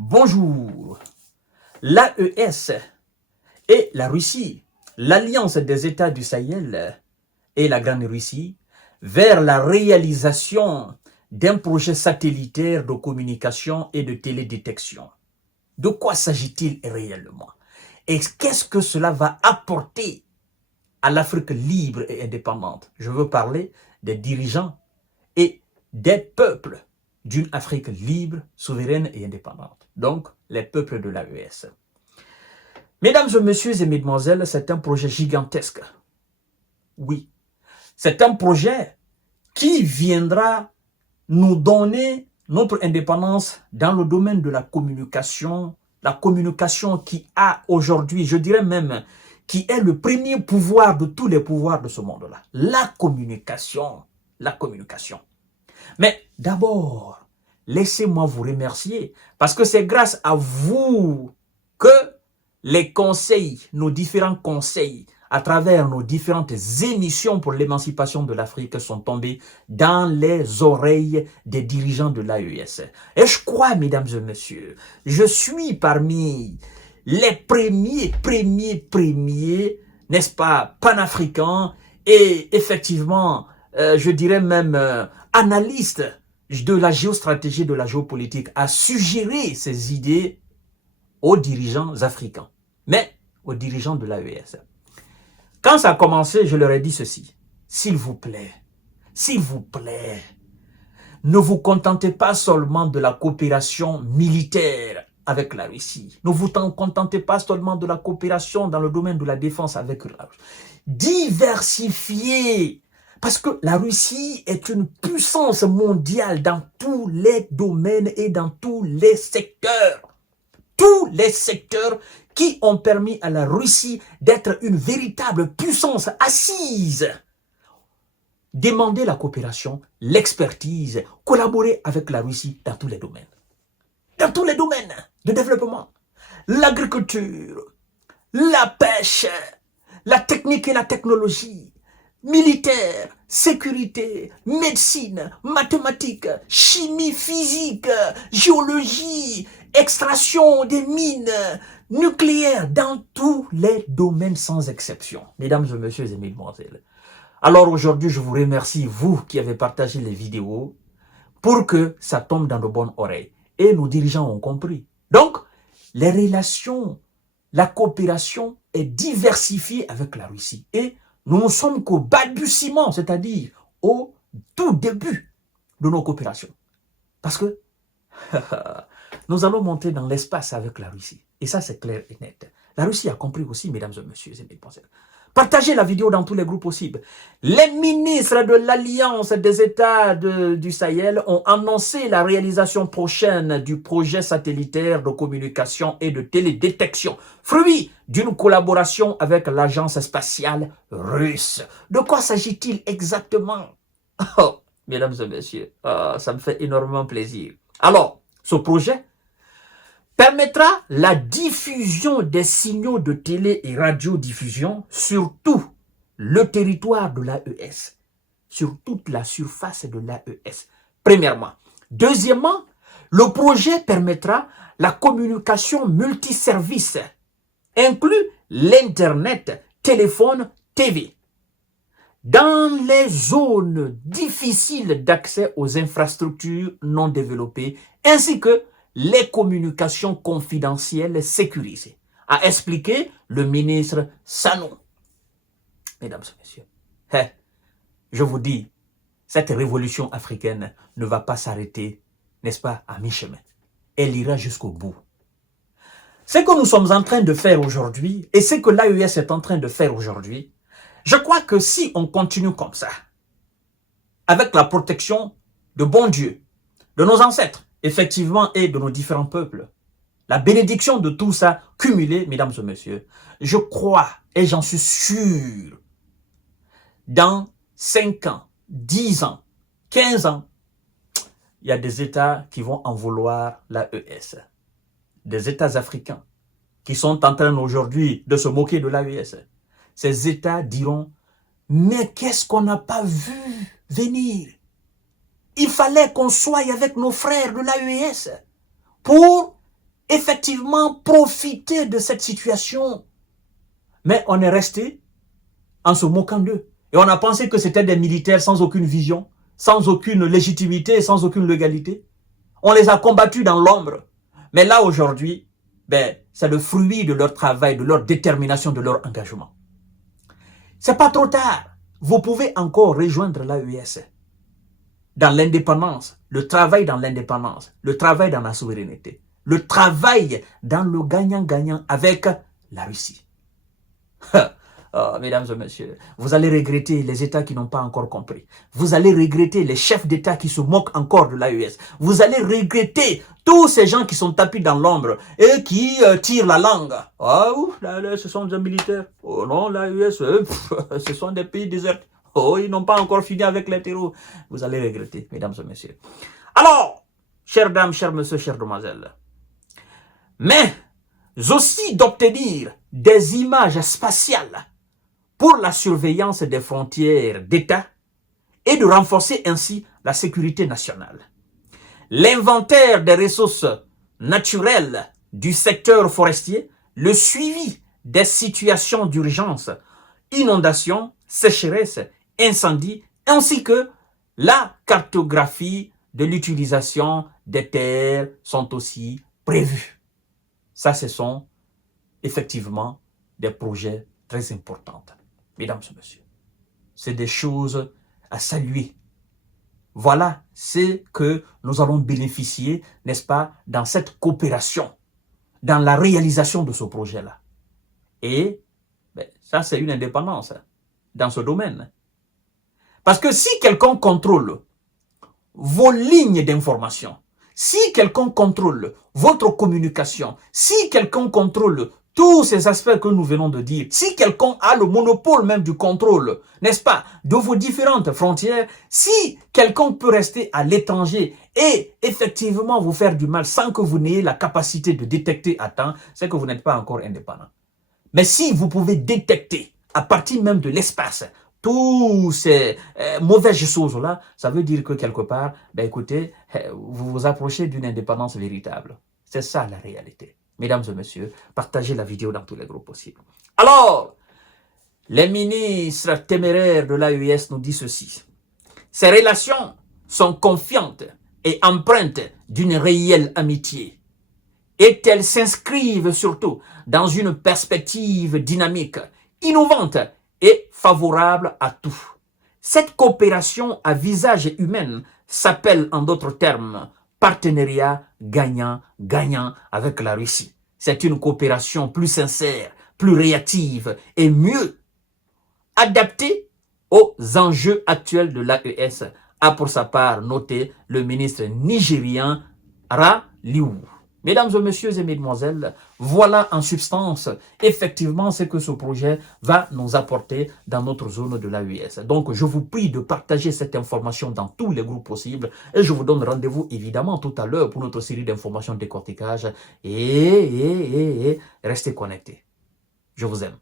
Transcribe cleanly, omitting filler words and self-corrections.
Bonjour. L'AES et la Russie, l'alliance des États du Sahel et la Grande Russie, vers la réalisation d'un projet satellitaire de communication et de télédétection. De quoi s'agit-il réellement? Et qu'est-ce que cela va apporter à l'Afrique libre et indépendante? Je veux parler des dirigeants et des peuples d'une Afrique libre, souveraine et indépendante. Donc, les peuples de l'AES. Mesdames et messieurs et mesdemoiselles, c'est un projet gigantesque. Oui, c'est un projet qui viendra nous donner notre indépendance dans le domaine de la communication qui a aujourd'hui, je dirais même, qui est le premier pouvoir de tous les pouvoirs de ce monde-là. La communication. Mais d'abord, laissez-moi vous remercier parce que c'est grâce à vous que les conseils, nos différents conseils, à travers nos différentes émissions pour l'émancipation de l'Afrique sont tombés dans les oreilles des dirigeants de l'AES. Et je crois, mesdames et messieurs, je suis parmi les premiers, n'est-ce pas, panafricains et effectivement, je dirais même analystes de la géostratégie, de la géopolitique, à suggérer ces idées aux dirigeants africains, mais aux dirigeants de l'AES. Quand ça a commencé, je leur ai dit ceci. S'il vous plaît, ne vous contentez pas seulement de la coopération militaire avec la Russie. Ne vous contentez pas seulement de la coopération dans le domaine de la défense avec la Russie. Diversifiez. Parce que la Russie est une puissance mondiale dans tous les domaines et dans tous les secteurs. Tous les secteurs qui ont permis à la Russie d'être une véritable puissance assise. Demandez la coopération, l'expertise, collaborer avec la Russie dans tous les domaines. Dans tous les domaines de développement. L'agriculture, la pêche, la technique et la technologie, militaire, sécurité, médecine, mathématiques, chimie, physique, géologie, extraction des mines, nucléaire, dans tous les domaines sans exception. Mesdames et messieurs et mesdemoiselles. Alors aujourd'hui, je vous remercie, vous qui avez partagé les vidéos, pour que ça tombe dans de bonnes oreilles. Et nos dirigeants ont compris. Donc, les relations, la coopération est diversifiée avec la Russie. Et nous ne sommes qu'au balbutiement, c'est-à-dire au tout début de nos coopérations. Parce que nous allons monter dans l'espace avec la Russie. Et ça, c'est clair et net. La Russie a compris aussi, mesdames et messieurs et mesdemoiselles. Partagez la vidéo dans tous les groupes possibles. Les ministres de l'Alliance des États du Sahel ont annoncé la réalisation prochaine du projet satellitaire de communication et de télédétection, fruit d'une collaboration avec l'agence spatiale russe. De quoi s'agit-il exactement? Oh, mesdames et messieurs, ça me fait énormément plaisir. Alors, ce projet permettra la diffusion des signaux de télé et radiodiffusion sur tout le territoire de l'AES, sur toute la surface de l'AES, premièrement. Deuxièmement, le projet permettra la communication multiservice, inclut l'Internet, téléphone, TV, dans les zones difficiles d'accès aux infrastructures non développées, ainsi que les communications confidentielles sécurisées, a expliqué le ministre Sanou. Mesdames et messieurs, je vous dis, cette révolution africaine ne va pas s'arrêter, n'est-ce pas, à mi-chemin. Elle ira jusqu'au bout. Ce que nous sommes en train de faire aujourd'hui, et ce que l'AES est en train de faire aujourd'hui, je crois que si on continue comme ça, avec la protection de bon Dieu, de nos ancêtres, effectivement, et de nos différents peuples, la bénédiction de tout ça cumulé, mesdames et messieurs, je crois, et j'en suis sûr, dans 5 ans, 10 ans, 15 ans, il y a des États qui vont en vouloir l'AES. Des États africains qui sont en train aujourd'hui de se moquer de l'AES. Ces États diront, mais qu'est-ce qu'on n'a pas vu venir? Il fallait qu'on soit avec nos frères de l'AES pour effectivement profiter de cette situation. Mais on est resté en se moquant d'eux. Et on a pensé que c'était des militaires sans aucune vision, sans aucune légitimité, sans aucune légalité. On les a combattus dans l'ombre. Mais là, aujourd'hui, c'est le fruit de leur travail, de leur détermination, de leur engagement. C'est pas trop tard. Vous pouvez encore rejoindre l'AES dans l'indépendance, le travail dans l'indépendance, le travail dans la souveraineté, le travail dans le gagnant-gagnant avec la Russie. Oh, mesdames et messieurs, vous allez regretter les États qui n'ont pas encore compris. Vous allez regretter les chefs d'État qui se moquent encore de l'AES. Vous allez regretter tous ces gens qui sont tapis dans l'ombre et qui tirent la langue. Oh, l'AES, ce sont des militaires. Oh non, l'AES, ce sont des pays déserts. Oh, ils n'ont pas encore fini avec les terreaux. Vous allez regretter, mesdames et messieurs. Alors, chères dames, chers messieurs, chères demoiselles, mais aussi d'obtenir des images spatiales pour la surveillance des frontières d'État et de renforcer ainsi la sécurité nationale. L'inventaire des ressources naturelles du secteur forestier, le suivi des situations d'urgence, inondations, sécheresse, incendies, ainsi que la cartographie de l'utilisation des terres sont aussi prévus. Ça, ce sont effectivement des projets très importants. Mesdames et messieurs, c'est des choses à saluer. Voilà ce que nous allons bénéficier, n'est-ce pas, dans cette coopération, dans la réalisation de ce projet-là. Et ça, c'est une indépendance dans ce domaine. Parce que si quelqu'un contrôle vos lignes d'information, si quelqu'un contrôle votre communication, si quelqu'un contrôle tous ces aspects que nous venons de dire, si quelqu'un a le monopole même du contrôle, n'est-ce pas, de vos différentes frontières, si quelqu'un peut rester à l'étranger et effectivement vous faire du mal sans que vous n'ayez la capacité de détecter à temps, c'est que vous n'êtes pas encore indépendant. Mais si vous pouvez détecter à partir même de l'espace tous ces mauvaises choses-là, ça veut dire que quelque part, écoutez, vous vous approchez d'une indépendance véritable. C'est ça la réalité. Mesdames et messieurs, partagez la vidéo dans tous les groupes possibles. Alors, les ministres téméraires de l'AES nous disent ceci. Ces relations sont confiantes et empreintes d'une réelle amitié. Et elles s'inscrivent surtout dans une perspective dynamique, innovante et favorable à tout. Cette coopération à visage humain s'appelle en d'autres termes partenariat gagnant-gagnant avec la Russie. C'est une coopération plus sincère, plus réactive et mieux adaptée aux enjeux actuels de l'AES, a pour sa part noté le ministre nigérien Raliou. Mesdames et messieurs et mesdemoiselles, voilà en substance effectivement ce que ce projet va nous apporter dans notre zone de l'AES. Donc je vous prie de partager cette information dans tous les groupes possibles et je vous donne rendez-vous évidemment tout à l'heure pour notre série d'informations décortiquage et restez connectés. Je vous aime.